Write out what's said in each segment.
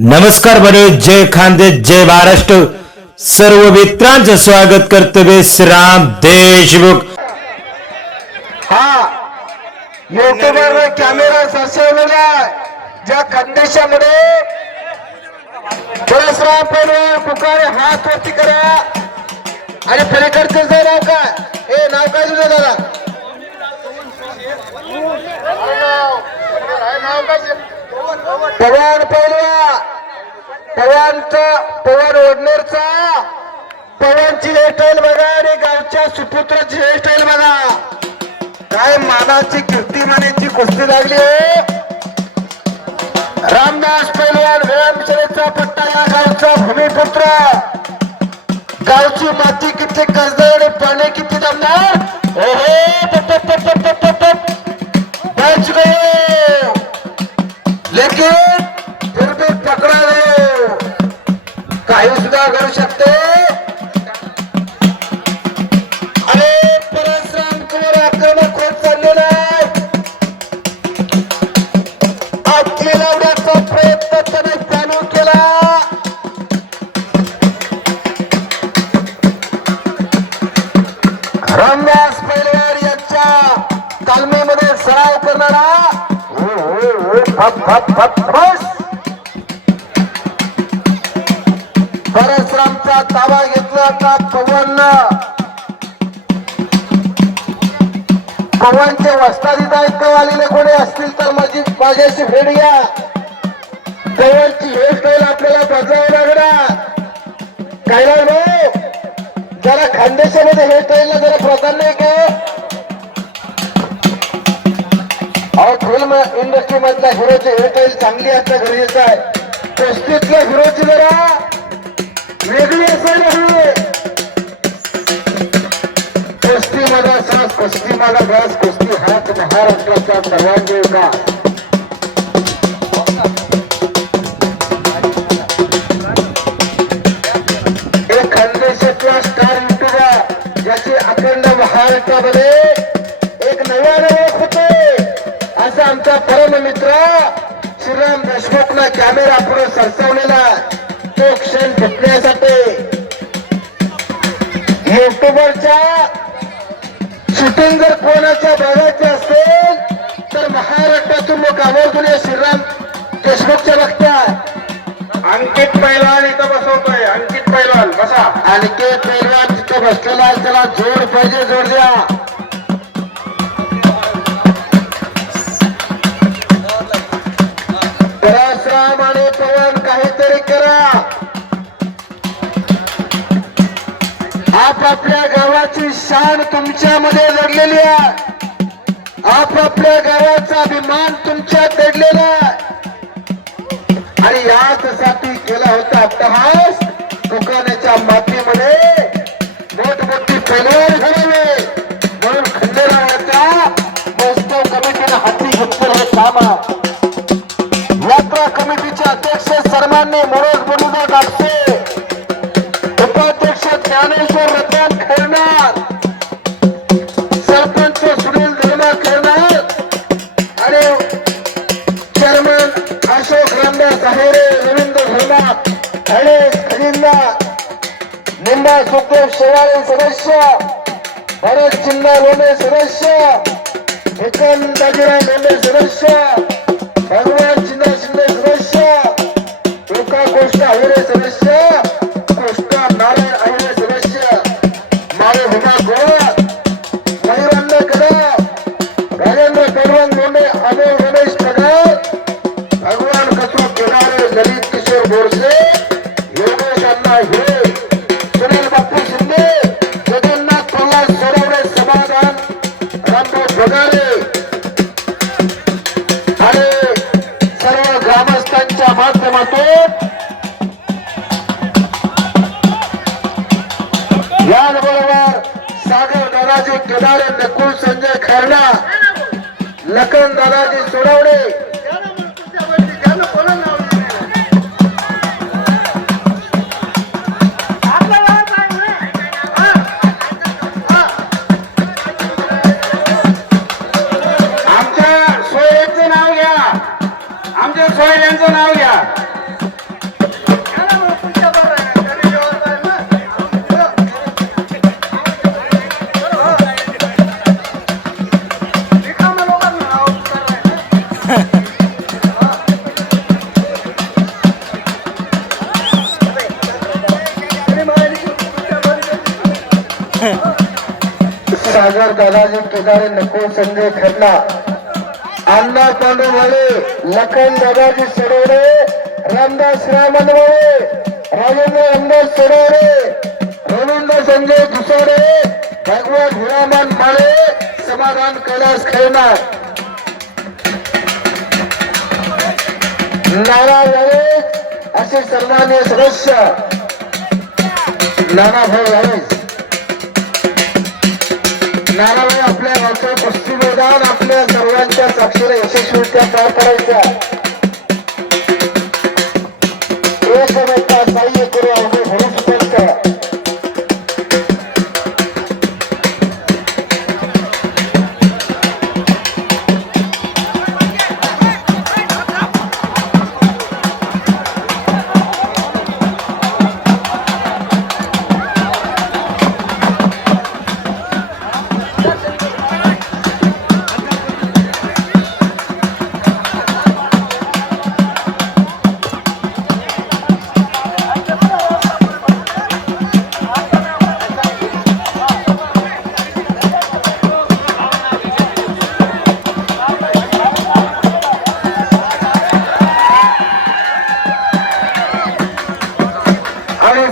नमस्कार बने जय खानदेश जय महाराष्ट्र सर्व मित्रांचं स्वागत कर्तव्य श्रीराम देशमुख। हा युट्यूबवर कॅमेरा बसवलेला ज्या खानदेशामध्ये परशुराम पैलवान पुकारे हात वरती करा आणि पलीकडचं जे नाव काय हे नाव काय तुझं दादा पवन पैलवान पवन ओढणेरचा पवनची हेअरस्टाईल बघा आणि गावच्या सुपुत्राची हेअरस्टाईल बघा काय मानाची कीर्तिमानाची कुस्ती लागली आहे। रामदास पैलवान व्यायामशाळेचा पट्टा या गावचा भूमिपुत्र गावची माती किती कर्जदार आणि पाणी किती जमणार बच गए लेकिन फिर भी पकड़ा गए काही सुद्धा करू शकते। अरे परशुराम कुमार आक्रमक होत चाललेला आहे। आपली लावण्याचा प्रयत्न त्याने चालू केला। रामदास पैलवान यांच्या तालमीमध्ये सराव करणारा परशुरामचा ताबा घेतला आता पवनचे वस्तादी दायित्व आलेले कोणी असतील तर माझ्याशी भेट घ्या। पवनची हेअरस्टाईल आपल्याला बदलावं लागणार काय नाही जरा खानदेशामध्ये हेअरस्टाईलला जरा प्राधान्य आहे का और फिल्म इंडस्ट्री मधल्या हिरोची हेअरस्टाईल चांगली असणं गरजेचं आहे। कुस्तीतल्या हिरोची जरा वेगळी असायला हवी। कुस्ती माझा सास कुस्ती माझा घास कुस्ती हाच महाराष्ट्राचा सर्वांगीण का एक खानदेशातला स्टार युट्यूबर ज्याची अखंड महाराष्ट्रामध्ये एक नव्याने ओळख होते असा आमचा परम मित्र श्रीराम देशमुखला कॅमेरा पुढे सरसावलेला तो क्षण टिपण्यासाठी युट्यूबरच्या शूटिंग जर कोणाच्या बघायचे असेल तर महाराष्ट्रातून लोक आवर्जून श्रीराम देशमुखच्या बघतात। अंकित पैलवान इथं बसवतोय अंकित पैलवान बसा। अंकित पैलवान तिथं बसलेला आहे त्याला जोड पाहिजे जोड द्या। परशुराम आणि पवन काहीतरी करा। आपापल्या गावाची शान तुमच्यामध्ये जडलेली आहे। आपापल्या गावाचा अभिमान तुमच्यात दडलेला आहे आणि याचसाठी केला होता अट्टहास दुकानाच्या मातीमध्ये मोठमोठी पैलवान घडवले म्हणून खंडेरावाच्या महोत्सव कमिटीने हाती घेतलेलं हे काम आहे। यात्रा कमिटीचे अध्यक्ष सन्माननीय मनोज मुरुगन आपसे, उपाध्यक्ष ज्ञानेश्वर रतन खेळणार, सरपंच सुनील धर्मा खेळणार आणि चेअरमन अशोक रामदास आहेरे, रवींद्र धर्मा गणेश खजिनदार, निंबा सुखदेव शेवाळे सदस्य, भरत चिन्ना लोणे सदस्य, विक्रम दाजीराव लोणे सदस्य, भगवान चिन्ना शिंदे सदस्य, ओका गोष्ट आहेरे सदस्य, गोष्टा नारायण आहेरे सदस्य, माळे भीमा गोवा, मयूरांना कदम, राजेंद्र पैलवान लोणे, अमोल रमेश पगार, भगवान कचरा केदारे, ललित किशोर बोरसे, योगेश अण्णा हिरे, सुनील बापू शिंदे, जगन्नाथ प्रल्हाद सोनवणे, समाधान रामभाऊ बगारे आणि सर्व ग्रामस्थांच्या माध्यमातून याचबरोबर सागर दादाजी केदारे, नकुल संजय खैरना, लखन दादाजी सोडवणे, आमच्या सोयऱ्यांचं नाव घ्या आमच्या सोयऱ्यांचं नाव घ्या सागर दादाजी केदारे नको संजय खन्ना अण्णा पांडुवाले लखन दादाजी सडोरे रामदास रामनवळे राजेंद्र रामदास सडोरे रवींद्र संजय दुसोरे भगवत हिरामन माळे समाधान कैलास खैरनार नाना यावेळेस असे सन्मान्य सदस्य नानाभाऊ यावेळेस नानाभाऊ आपल्या गावचं कुस्ती मैदान आपल्या सर्वांच्या साक्षीने यशस्वीरित्या पार पाडायचा एकमेका साह्य करू अवघड होऊ शकत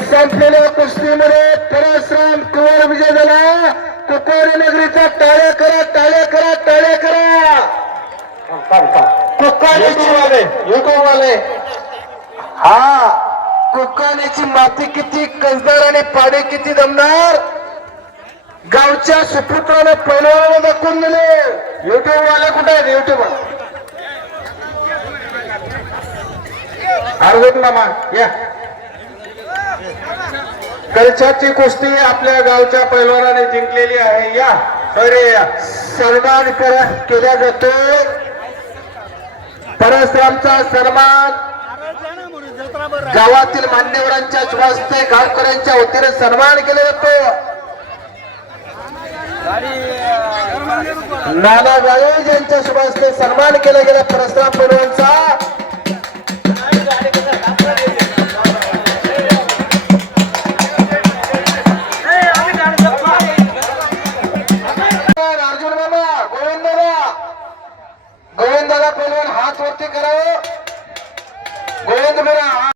संपलेल्या कुस्तीमध्ये परशुराम कुंवर विजय झाला कुकोरी नगरीचा टाळ्या करा टाळ्या करा टाळ्या करा कुक्कानेवाले युट्यूब वाले हा कुक्कानेची माती किती कसदार आणि पाडे किती दमदार गावच्या सुपुत्राने पहिल्यावर दाखवून दिले युट्यूब वाले कुठे आहेत युट्यूब अर्जुन मामा या कलछाची कुस्ती आपल्या गावच्या पैलवानाने जिंकलेली आहे या अरे सन्मान केला जातो परशुरामचा सन्मान गावातील मान्यवरांच्या शुभास्ते गावकऱ्यांच्या वतीने सन्मान केला जातो नाना जावेद यांच्या शुभास्ते सन्मान केला गेला परशुराम पैलवानचा